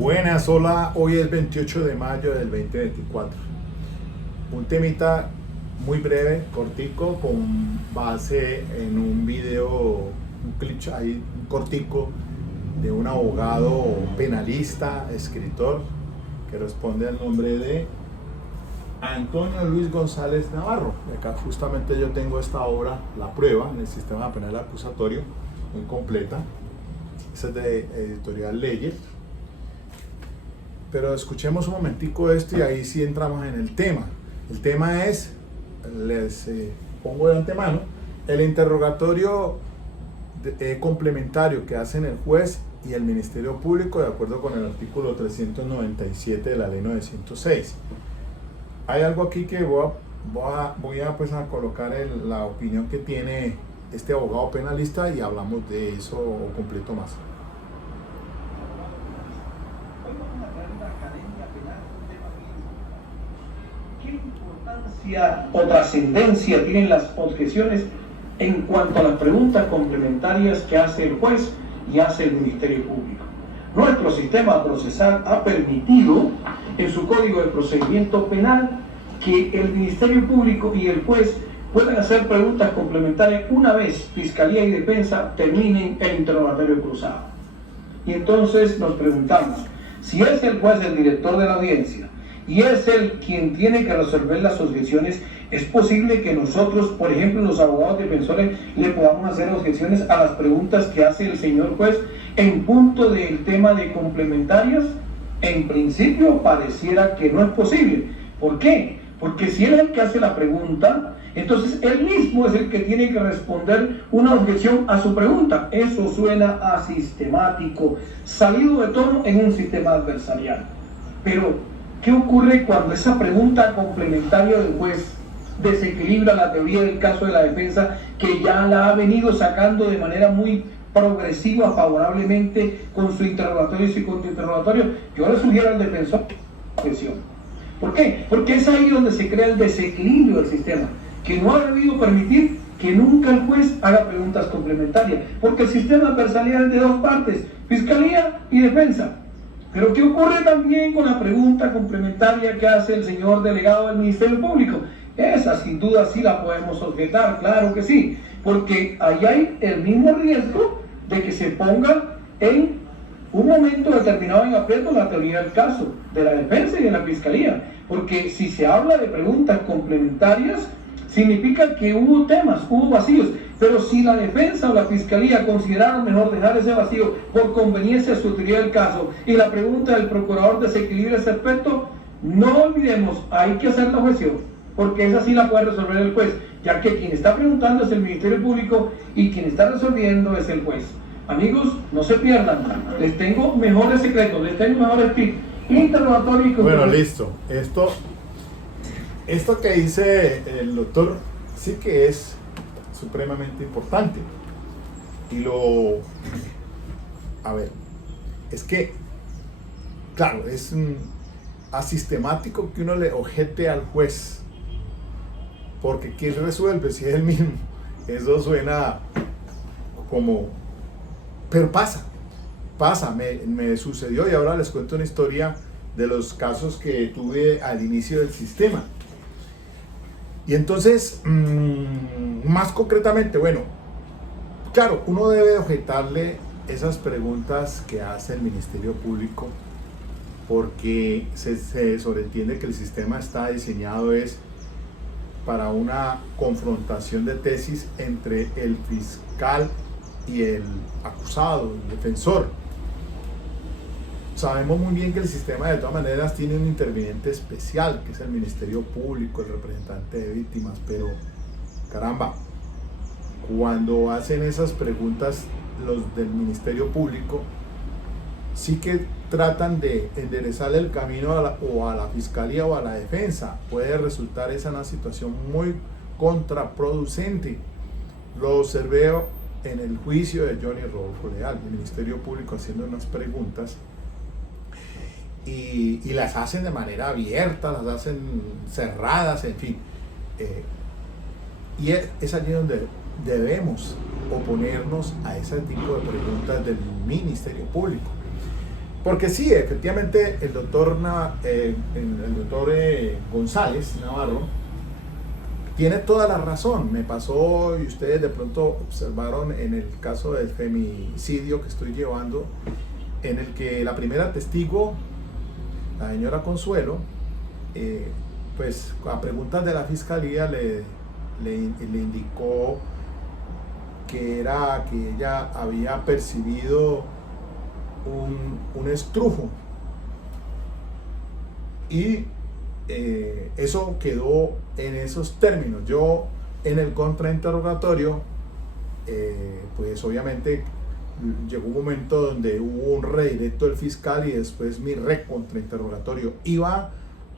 Buenas, hola, hoy es 28 de mayo del 2024. Un temita muy breve, cortico, con base en un video, un clip ahí, un cortico de un abogado penalista, escritor, que responde al nombre de Antonio Luis González Navarro. Acá justamente yo tengo esta obra, La Prueba, en el Sistema Penal Acusatorio, muy completa. Esa es de Editorial Ledger. Pero escuchemos un momentico esto y ahí sí entramos en el tema. El tema es, les pongo de antemano, el interrogatorio complementario que hacen el juez y el Ministerio Público de acuerdo con el artículo 397 de la Ley 906. Hay algo aquí que voy a colocar la opinión que tiene este abogado penalista y hablamos de eso completo más. ¿Qué importancia o trascendencia tienen las objeciones en cuanto a las preguntas complementarias que hace el juez y hace el Ministerio Público? Nuestro sistema procesal ha permitido en su Código de Procedimiento Penal que el Ministerio Público y el juez puedan hacer preguntas complementarias una vez Fiscalía y Defensa terminen el interrogatorio cruzado. Y entonces nos preguntamos, si es el juez el director de la audiencia y es él quien tiene que resolver las objeciones, ¿es posible que nosotros, por ejemplo, los abogados defensores, le podamos hacer objeciones a las preguntas que hace el señor juez en punto del tema de complementarias? En principio pareciera que no es posible. ¿Por qué? Porque si él es el que hace la pregunta, entonces él mismo es el que tiene que responder una objeción a su pregunta. Eso suena a sistemático, salido de tono en un sistema adversarial. Pero, ¿qué ocurre cuando esa pregunta complementaria del juez desequilibra la teoría del caso de la defensa, que ya la ha venido sacando de manera muy progresiva, favorablemente, con su interrogatorio y su contrainterrogatorio? Yo le sugiero al defensor objeción. ¿Por qué? Porque es ahí donde se crea el desequilibrio del sistema, que no ha debido permitir que nunca el juez haga preguntas complementarias, porque el sistema adversarial es de dos partes, Fiscalía y Defensa. Pero ¿qué ocurre también con la pregunta complementaria que hace el señor delegado del Ministerio Público? Esa sin duda sí la podemos objetar, claro que sí, porque ahí hay el mismo riesgo de que se ponga en un momento determinado en aprieto la teoría del caso de la defensa y de la fiscalía, porque si se habla de preguntas complementarias significa que hubo temas, hubo vacíos, pero si la defensa o la fiscalía consideraron mejor dejar ese vacío por conveniencia de su teoría del caso y la pregunta del procurador desequilibra ese aspecto, no olvidemos, hay que hacer la objeción, porque esa sí la puede resolver el juez, ya que quien está preguntando es el Ministerio Público y quien está resolviendo es el juez. Amigos, no se pierdan, les tengo mejores secretos, les tengo mejores tips, interrogatorios. Bueno, listo. Esto que dice el doctor sí que es supremamente importante. Es que, claro, es asistemático que uno le objete al juez, porque ¿quién resuelve si es él mismo? Eso suena como... Pero pasa, me sucedió y ahora les cuento una historia de los casos que tuve al inicio del sistema. Y entonces, más concretamente, bueno, claro, uno debe objetarle esas preguntas que hace el Ministerio Público porque se sobreentiende que el sistema está diseñado para una confrontación de tesis entre el fiscal y el acusado, el defensor. Sabemos muy bien que el sistema de todas maneras tiene un interviniente especial, que es el Ministerio Público, el representante de víctimas, pero caramba, cuando hacen esas preguntas los del Ministerio Público, sí que tratan de enderezarle el camino a la fiscalía o a la defensa. Puede resultar esa una situación muy contraproducente. Lo observé en el juicio de Johnny Rodolfo Leal, el Ministerio Público haciendo unas preguntas y las hacen de manera abierta, las hacen cerradas, en fin. Y es allí donde debemos oponernos a ese tipo de preguntas del Ministerio Público. Porque sí, efectivamente el doctor González Navarro tiene toda la razón. Me pasó, y ustedes de pronto observaron en el caso del femicidio que estoy llevando, en el que la primera testigo, la señora Consuelo, pues a preguntas de la fiscalía le indicó que ella había percibido un estrujo, y eso quedó en esos términos. Yo en el contrainterrogatorio, pues obviamente llegó un momento donde hubo un redirecto del fiscal y después mi recontrainterrogatorio. Iba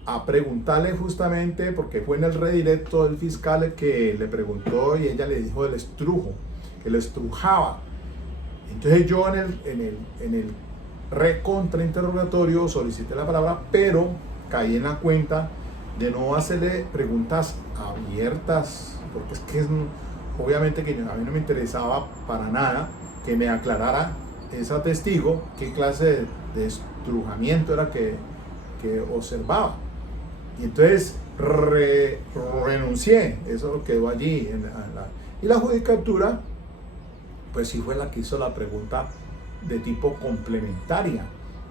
a preguntarle justamente, porque fue en el redirecto del fiscal el que le preguntó y ella le dijo del estrujo, que le estrujaba. Entonces yo en el recontrainterrogatorio solicité la palabra, pero caí en la cuenta de no hacerle preguntas abiertas, porque es que obviamente que a mí no me interesaba para nada que me aclarara esa testigo qué clase de estrujamiento era que observaba. Y entonces renuncié, eso quedó allí. Y la judicatura, pues sí fue la que hizo la pregunta de tipo complementaria,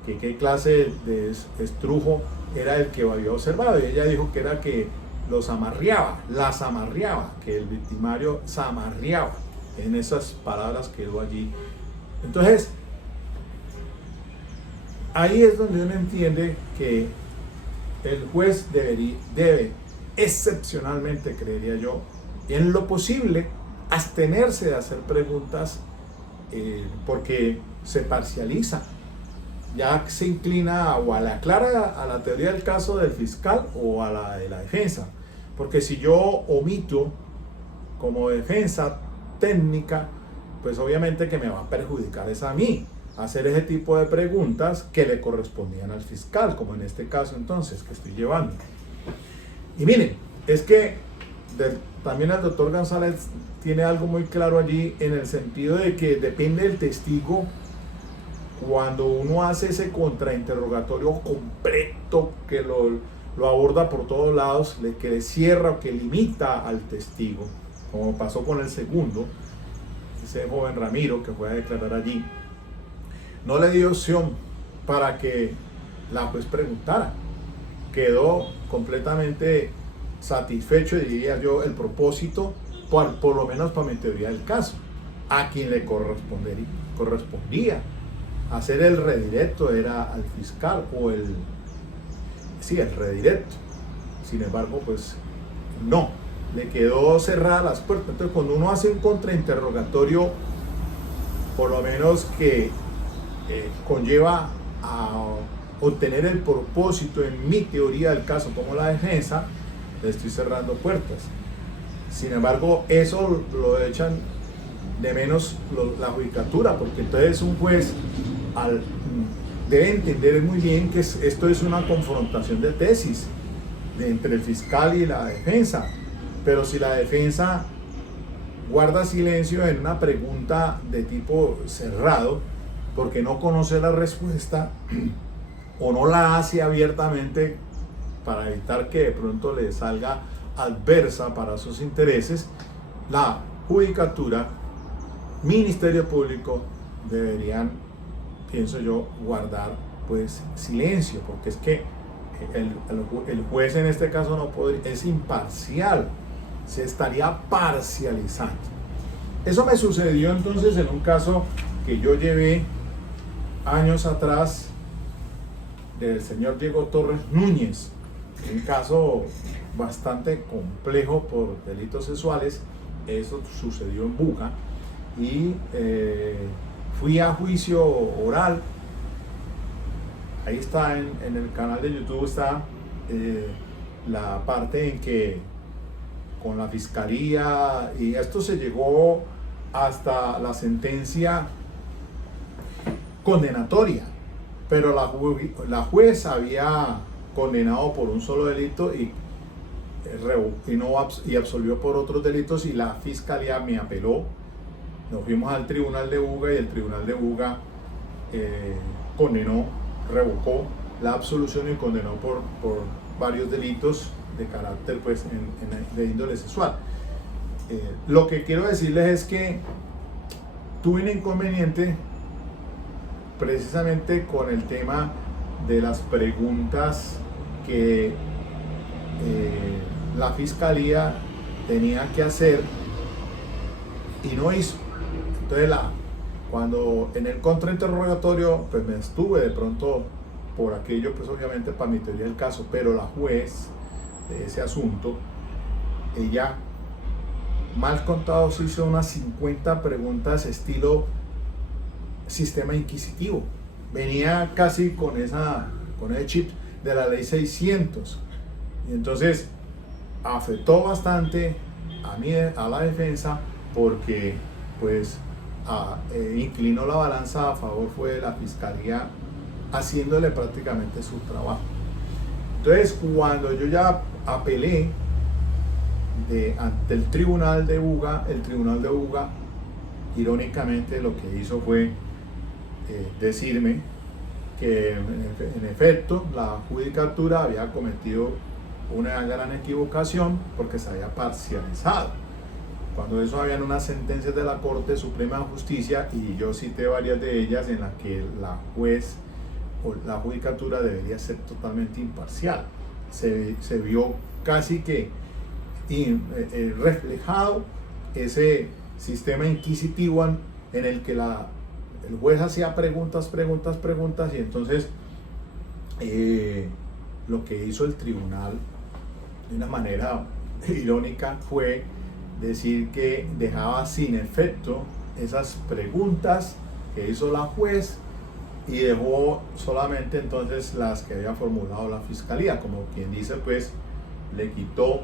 que qué clase de estrujo era el que había observado, y ella dijo que era que las amarreaba, que el victimario se amarreaba. En esas palabras quedó allí. Entonces, ahí es donde uno entiende que el juez debe excepcionalmente, creería yo, en lo posible, abstenerse de hacer preguntas, porque se parcializa, ya se inclina o a la clara a la teoría del caso del fiscal o a la de la defensa. Porque si yo omito como defensa técnica, pues obviamente que me va a perjudicar es a mí hacer ese tipo de preguntas que le correspondían al fiscal, como en este caso entonces que estoy llevando. Y miren, es que también el doctor González tiene algo muy claro allí, en el sentido de que depende del testigo. Cuando uno hace ese contrainterrogatorio completo que lo aborda por todos lados, que le cierra o que limita al testigo, como pasó con el segundo, ese joven Ramiro que fue a declarar allí, no le dio opción para que la juez preguntara. Quedó completamente satisfecho, diría yo, el propósito, por lo menos para mi teoría del caso, a quien le correspondía hacer el redirecto era al fiscal, el redirecto. Sin embargo, pues no, le quedó cerrada las puertas. Entonces, cuando uno hace un contrainterrogatorio, por lo menos que conlleva a obtener el propósito, en mi teoría del caso, como la defensa, le estoy cerrando puertas. Sin embargo, eso lo echan de menos la judicatura, porque entonces un juez debe entender muy bien que esto es una confrontación de tesis entre el fiscal y la defensa. Pero si la defensa guarda silencio en una pregunta de tipo cerrado, porque no conoce la respuesta o no la hace abiertamente para evitar que de pronto le salga adversa para sus intereses, la judicatura, Ministerio Público deberían, pienso yo, guardar pues silencio, porque es que el juez en este caso no podría, es imparcial, se estaría parcializando. Eso me sucedió entonces en un caso que yo llevé años atrás del señor Diego Torres Núñez, un caso bastante complejo por delitos sexuales. Eso sucedió en Buga y fui a juicio oral. Ahí está en el canal de YouTube, está la parte en que con la fiscalía, y esto se llegó hasta la sentencia condenatoria, pero la juez había condenado por un solo delito y absolvió por otros delitos, y la fiscalía me apeló. Nos fuimos al tribunal de Buga y el tribunal de Buga condenó revocó la absolución y condenó por varios delitos de carácter pues de índole sexual. Lo que quiero decirles es que tuve un inconveniente precisamente con el tema de las preguntas que la fiscalía tenía que hacer y no hizo. Entonces cuando en el contrainterrogatorio pues me estuve de pronto por aquello, pues obviamente para mi teoría del caso, pero la juez de ese asunto, ella mal contados hizo unas 50 preguntas estilo sistema inquisitivo. Venía casi con ese chip de la ley 600 y entonces afectó bastante a la defensa porque pues inclinó la balanza a favor fue de la fiscalía, haciéndole prácticamente su trabajo. Entonces cuando yo ya apelé ante el tribunal de Buga irónicamente lo que hizo fue decirme que en efecto la judicatura había cometido una gran equivocación porque se había parcializado, cuando eso habían unas sentencias de la Corte Suprema de Justicia y yo cité varias de ellas en las que la juez o la judicatura debería ser totalmente imparcial. Se vio casi que reflejado ese sistema inquisitivo en el que el juez hacía preguntas y entonces lo que hizo el tribunal de una manera irónica fue decir que dejaba sin efecto esas preguntas que hizo la juez y dejó solamente entonces las que había formulado la fiscalía, como quien dice, pues le quitó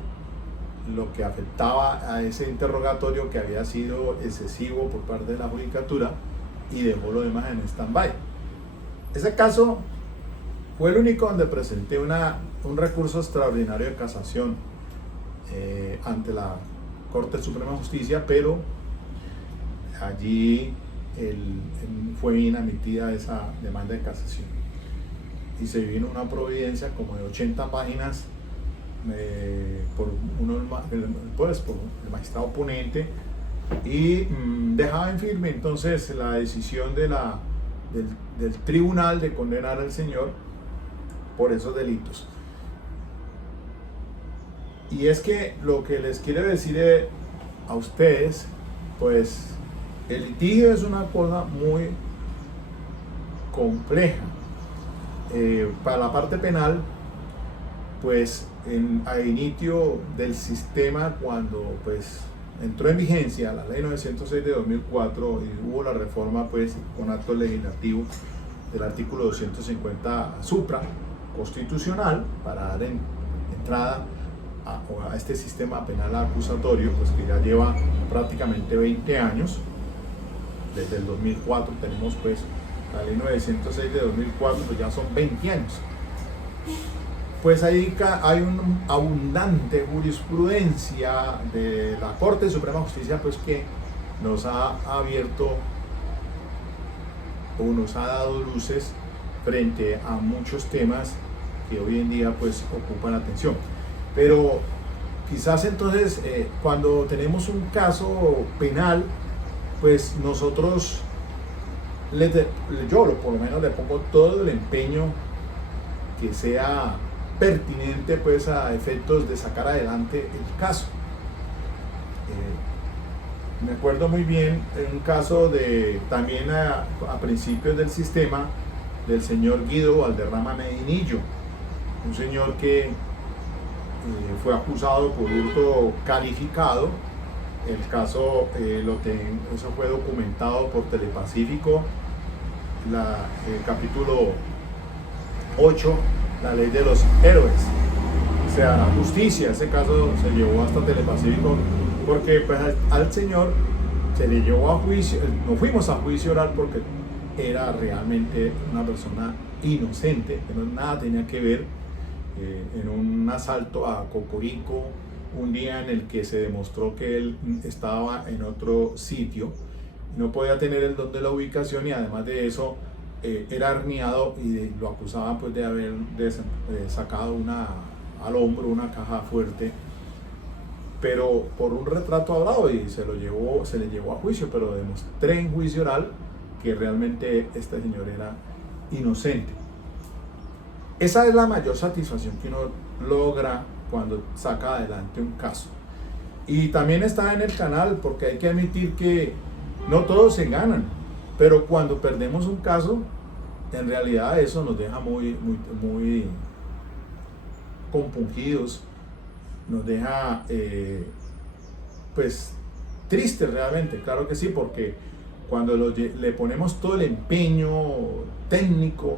lo que afectaba a ese interrogatorio que había sido excesivo por parte de la judicatura y dejó lo demás en stand-by. Ese caso fue el único donde presenté un recurso extraordinario de casación ante la Corte Suprema de Justicia, pero allí fue inadmitida esa demanda de casación y se vino una providencia como de 80 páginas por el magistrado ponente y dejaba en firme entonces la decisión del tribunal de condenar al señor por esos delitos. Y es que lo que les quiero decir a ustedes, pues el litigio es una cosa muy compleja. Para la parte penal, pues a inicio del sistema, cuando pues entró en vigencia la ley 906 de 2004 y hubo la reforma pues con acto legislativo del artículo 250 supra constitucional para dar entrada a este sistema penal acusatorio, pues que ya lleva prácticamente 20 años. Desde el 2004 tenemos pues la ley 906 de 2004, pues ya son 20 años. Pues ahí hay una abundante jurisprudencia de la Corte Suprema de Justicia pues que nos ha abierto o nos ha dado luces frente a muchos temas que hoy en día pues ocupan atención. Pero quizás entonces cuando tenemos un caso penal, pues nosotros, yo por lo menos le pongo todo el empeño que sea pertinente pues a efectos de sacar adelante el caso. Me acuerdo muy bien en un caso también a principios del sistema del señor Guido Valderrama Medinillo, un señor que fue acusado por hurto calificado. El caso eso fue documentado por Telepacífico, el capítulo 8, la ley de los héroes. O sea, la justicia, ese caso se llevó hasta Telepacífico porque pues, al señor se le llevó a juicio, no fuimos a juicio oral porque era realmente una persona inocente, que no nada tenía que ver en un asalto a Cocorico, un día en el que se demostró que él estaba en otro sitio, no podía tener el don de la ubicación y además de eso era herniado y lo acusaban pues de haber sacado al hombro una caja fuerte, pero por un retrato hablado, y se le llevó a juicio, pero demostré en juicio oral que realmente este señor era inocente. Esa es la mayor satisfacción que uno logra cuando saca adelante un caso. Y también está en el canal, porque hay que admitir que no todos se ganan, pero cuando perdemos un caso, en realidad eso nos deja muy compungidos, nos deja pues tristes realmente, claro que sí, porque cuando le ponemos todo el empeño técnico,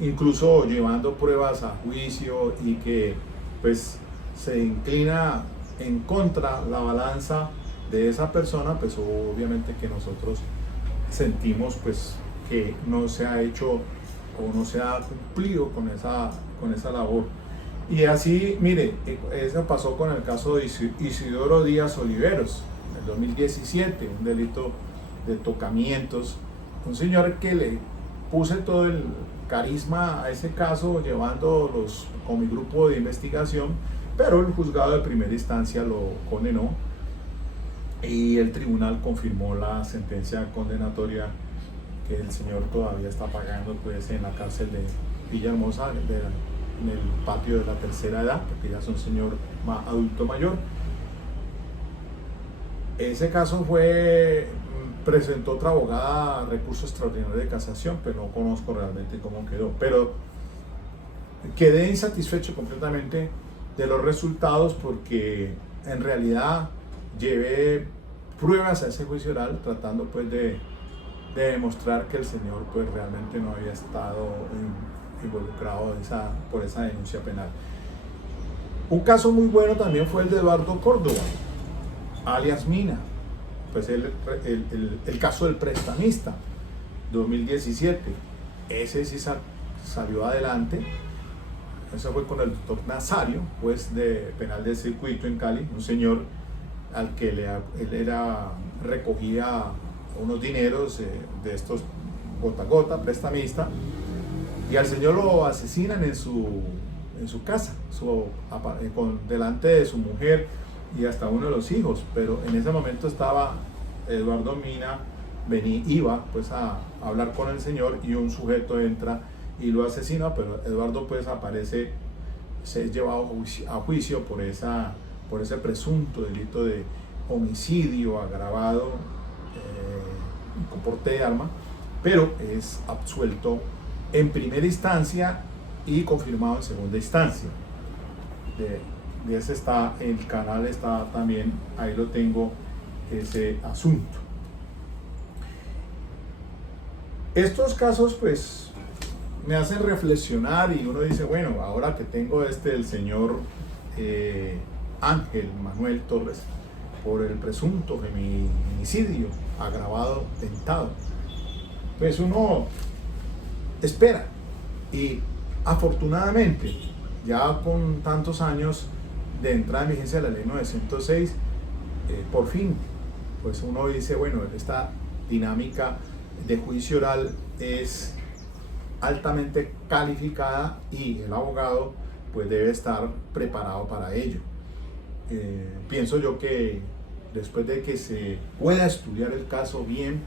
incluso llevando pruebas a juicio, y que pues se inclina en contra la balanza de esa persona, pues obviamente que nosotros sentimos pues que no se ha hecho o no se ha cumplido con esa labor. Y así, mire, eso pasó con el caso de Isidoro Díaz Oliveros en el 2017, un delito de tocamientos, un señor que le puse todo el carisma a ese caso, llevándolos con mi grupo de investigación, pero el juzgado de primera instancia lo condenó y el tribunal confirmó la sentencia condenatoria que el señor todavía está pagando pues en la cárcel de Villahermosa, en el patio de la tercera edad, porque ya es un señor adulto mayor. Ese caso presentó otra abogada recurso extraordinario de casación, pero no conozco realmente cómo quedó, pero quedé insatisfecho completamente de los resultados, porque en realidad llevé pruebas a ese juicio oral tratando pues de demostrar que el señor pues realmente no había estado involucrado por esa denuncia penal. Un caso muy bueno también fue el de Eduardo Córdoba, alias Mina, pues el caso del prestamista 2017. Ese sí salió adelante. Eso fue con el doctor Nazario, juez de penal del circuito en Cali, un señor al que él recogía unos dineros de estos gota a gota, prestamista, y al señor lo asesinan en su casa, delante de su mujer y hasta uno de los hijos. Pero en ese momento estaba Eduardo Mina, iba pues a hablar con el señor, y un sujeto entra y lo asesina, pero Eduardo pues aparece, se es llevado a juicio por ese presunto delito de homicidio agravado con porte de arma, pero es absuelto en primera instancia y confirmado en segunda instancia. De ese está, el canal está también, ahí lo tengo, ese asunto. Estos casos pues me hacen reflexionar, y uno dice, bueno, ahora que tengo el señor Ángel Manuel Torres por el presunto feminicidio agravado tentado, pues uno espera, y afortunadamente ya con tantos años de entrada en vigencia de la ley 906, por fin pues uno dice, bueno, esta dinámica de juicio oral es altamente calificada y el abogado pues debe estar preparado para ello. Pienso yo que después de que se pueda estudiar el caso bien,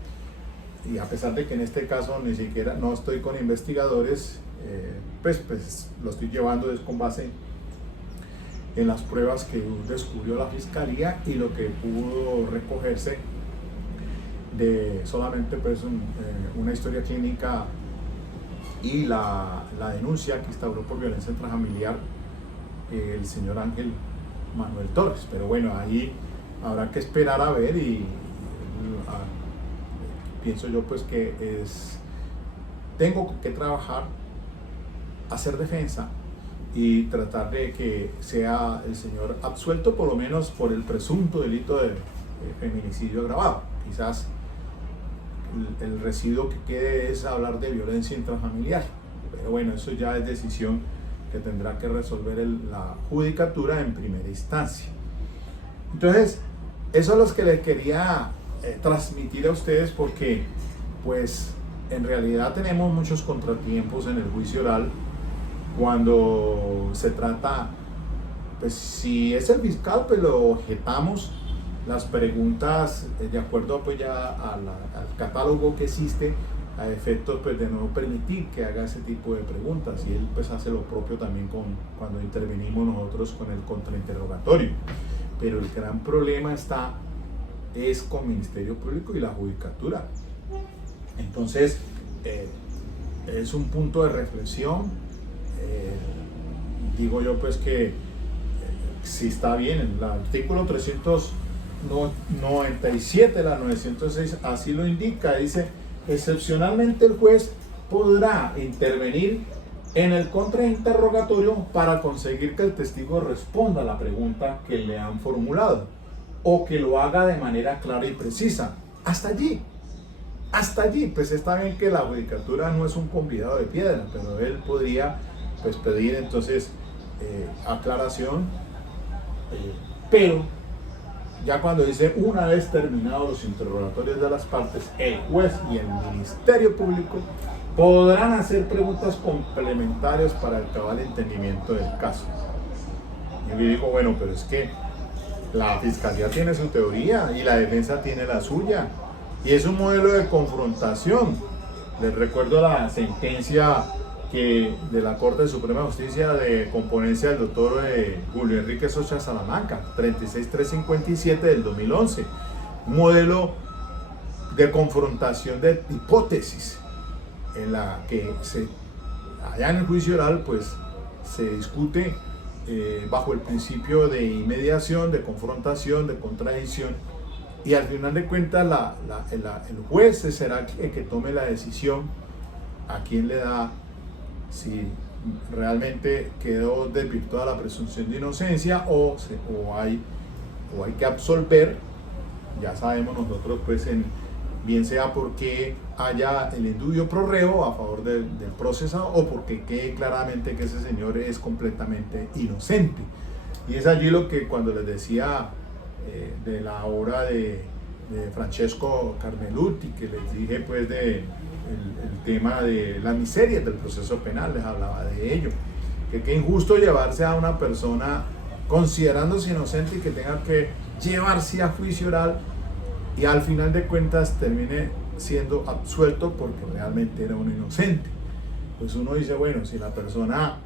y a pesar de que en este caso ni siquiera no estoy con investigadores, pues lo estoy llevando con base en las pruebas que descubrió la fiscalía y lo que pudo recogerse de solamente pues una historia clínica y la denuncia que instauró por violencia intrafamiliar el señor Ángel Manuel Torres. Pero bueno, ahí habrá que esperar a ver, y pienso yo pues que tengo que trabajar, hacer defensa y tratar de que sea el señor absuelto, por lo menos por el presunto delito de feminicidio agravado. Quizás el residuo que quede es hablar de violencia intrafamiliar, pero bueno, eso ya es decisión que tendrá que resolver la judicatura en primera instancia. Entonces, eso es lo que les quería transmitir a ustedes, porque pues en realidad tenemos muchos contratiempos en el juicio oral cuando se trata, pues si es el fiscal, pues lo objetamos las preguntas de acuerdo pues ya al catálogo que existe, a efectos pues de no permitir que haga ese tipo de preguntas, y él pues hace lo propio también cuando intervenimos nosotros con el contrainterrogatorio. Pero el gran problema es con Ministerio Público y la Judicatura. Entonces es un punto de reflexión. Digo yo pues que si está bien, el artículo 397 de la 906 así lo indica, dice: excepcionalmente el juez podrá intervenir en el contrainterrogatorio para conseguir que el testigo responda a la pregunta que le han formulado o que lo haga de manera clara y precisa. Hasta allí, pues está bien que la Judicatura no es un convidado de piedra, pero él podría pues pedir entonces aclaración, pero ya cuando dice una vez terminados los interrogatorios de las partes, el juez y el Ministerio Público podrán hacer preguntas complementarias para el cabal entendimiento del caso. Y yo digo, bueno, pero es que la Fiscalía tiene su teoría y la defensa tiene la suya, y es un modelo de confrontación. Les recuerdo la sentencia de la Corte Suprema de Justicia de componencia del doctor Julio Enrique Socha Salamanca, 36357 del 2011, un modelo de confrontación de hipótesis en la que allá en el juicio oral pues se discute bajo el principio de inmediación, de confrontación, de contradicción, y al final de cuentas el juez será el que tome la decisión a quién le da, si realmente quedó desvirtuada la presunción de inocencia o hay que absolver. Ya sabemos nosotros pues bien sea porque haya el indubio pro reo a favor del procesado o porque quede claramente que ese señor es completamente inocente. Y es allí lo que cuando les decía de la obra de Francesco Carnelutti, que les dije pues el tema de las miserias del proceso penal, les hablaba de ello, que qué injusto llevarse a una persona considerándose inocente y que tenga que llevarse a juicio oral y al final de cuentas termine siendo absuelto porque realmente era un inocente. Pues uno dice, bueno, si la persona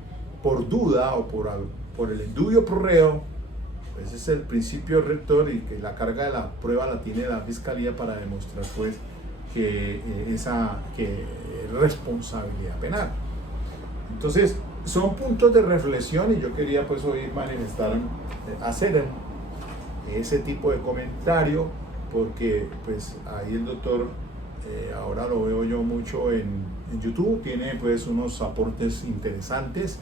por duda o por el indubio pro reo, pues es el principio rector y que la carga de la prueba la tiene la Fiscalía para demostrar pues que es responsabilidad penal. Entonces son puntos de reflexión y yo quería pues hoy hacer ese tipo de comentario, porque pues ahí el doctor ahora lo veo yo mucho en YouTube, tiene pues unos aportes interesantes,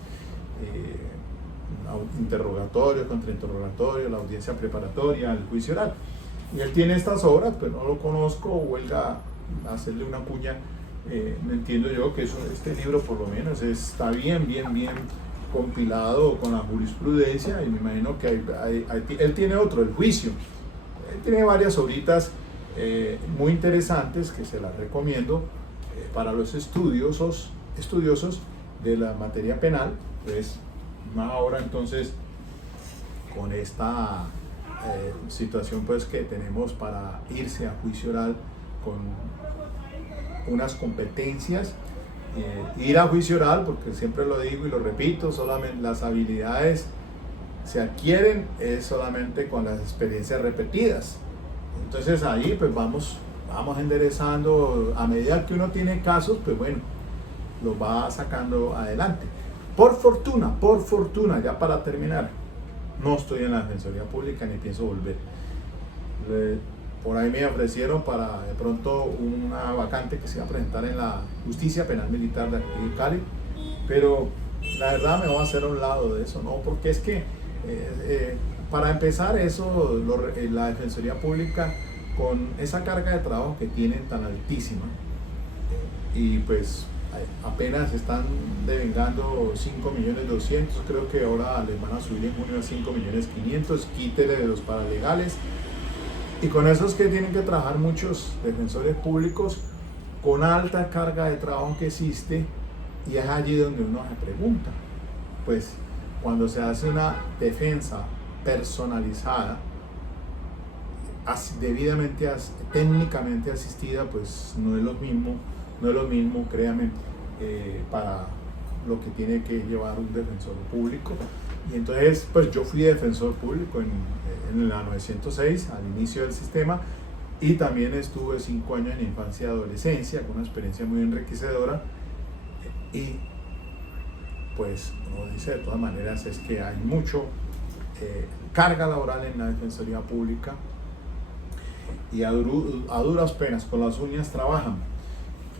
interrogatorio, contrainterrogatorio, la audiencia preparatoria, el juicio oral, y él tiene estas obras, pues no lo conozco, huelga hacerle una cuña. No entiendo yo que este libro por lo menos está bien compilado con la jurisprudencia, y me imagino que él tiene otro, el juicio. Él tiene varias obritas muy interesantes que se las recomiendo para los estudiosos de la materia penal. Pues ahora entonces con esta situación pues que tenemos para irse a juicio oral con unas competencias, ir a juicio oral, porque siempre lo digo y lo repito, solamente las habilidades se adquieren solamente con las experiencias repetidas. Entonces ahí pues vamos enderezando a medida que uno tiene casos, pues bueno, lo va sacando adelante. Por fortuna, ya para terminar, no estoy en la Defensoría Pública ni pienso volver. Por ahí me ofrecieron para de pronto una vacante que se va a presentar en la Justicia Penal Militar de aquí de Cali, pero la verdad me voy a hacer a un lado de eso, ¿no? Porque es que para empezar la Defensoría Pública, con esa carga de trabajo que tienen tan altísima, y pues apenas están devengando 5.200.000, creo que ahora les van a subir en junio a 5.500.000, quítele de los paralegales, y con eso es que tienen que trabajar muchos defensores públicos, con alta carga de trabajo que existe, y es allí donde uno se pregunta, pues cuando se hace una defensa personalizada, debidamente, técnicamente asistida, pues no es lo mismo, créame, para lo que tiene que llevar un defensor público. Y entonces, pues yo fui defensor público en la 906, al inicio del sistema, y también estuve 5 años en infancia y adolescencia, con una experiencia muy enriquecedora. Y pues, como dice, de todas maneras, es que hay mucho carga laboral en la defensoría pública, y a duras penas, con las uñas trabajan.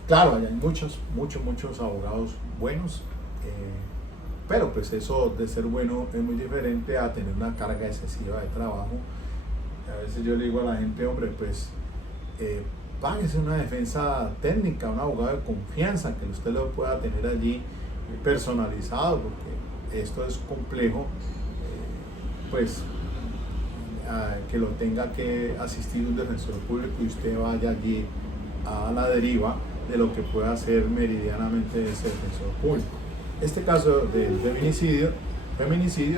Claro, hay muchos abogados buenos, pero pues eso de ser bueno es muy diferente a tener una carga excesiva de trabajo. A veces yo le digo a la gente, hombre, pues páguese una defensa técnica, un abogado de confianza que usted lo pueda tener allí personalizado, porque esto es complejo, pues que lo tenga que asistir un defensor público y usted vaya allí a la deriva de lo que pueda hacer meridianamente ese defensor público. Este caso del feminicidio,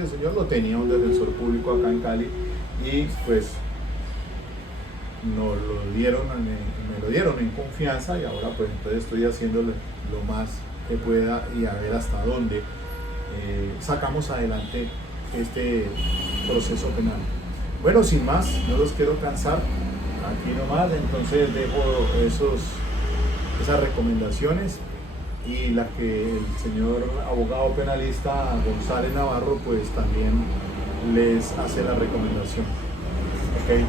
el señor lo tenía un defensor público acá en Cali, y pues me lo dieron en confianza, y ahora pues entonces estoy haciéndole lo más que pueda y a ver hasta dónde sacamos adelante este proceso penal. Bueno, sin más, no los quiero cansar, aquí nomás, entonces dejo esas recomendaciones, y la que el señor abogado penalista González Navarro pues también les hace la recomendación. Okay.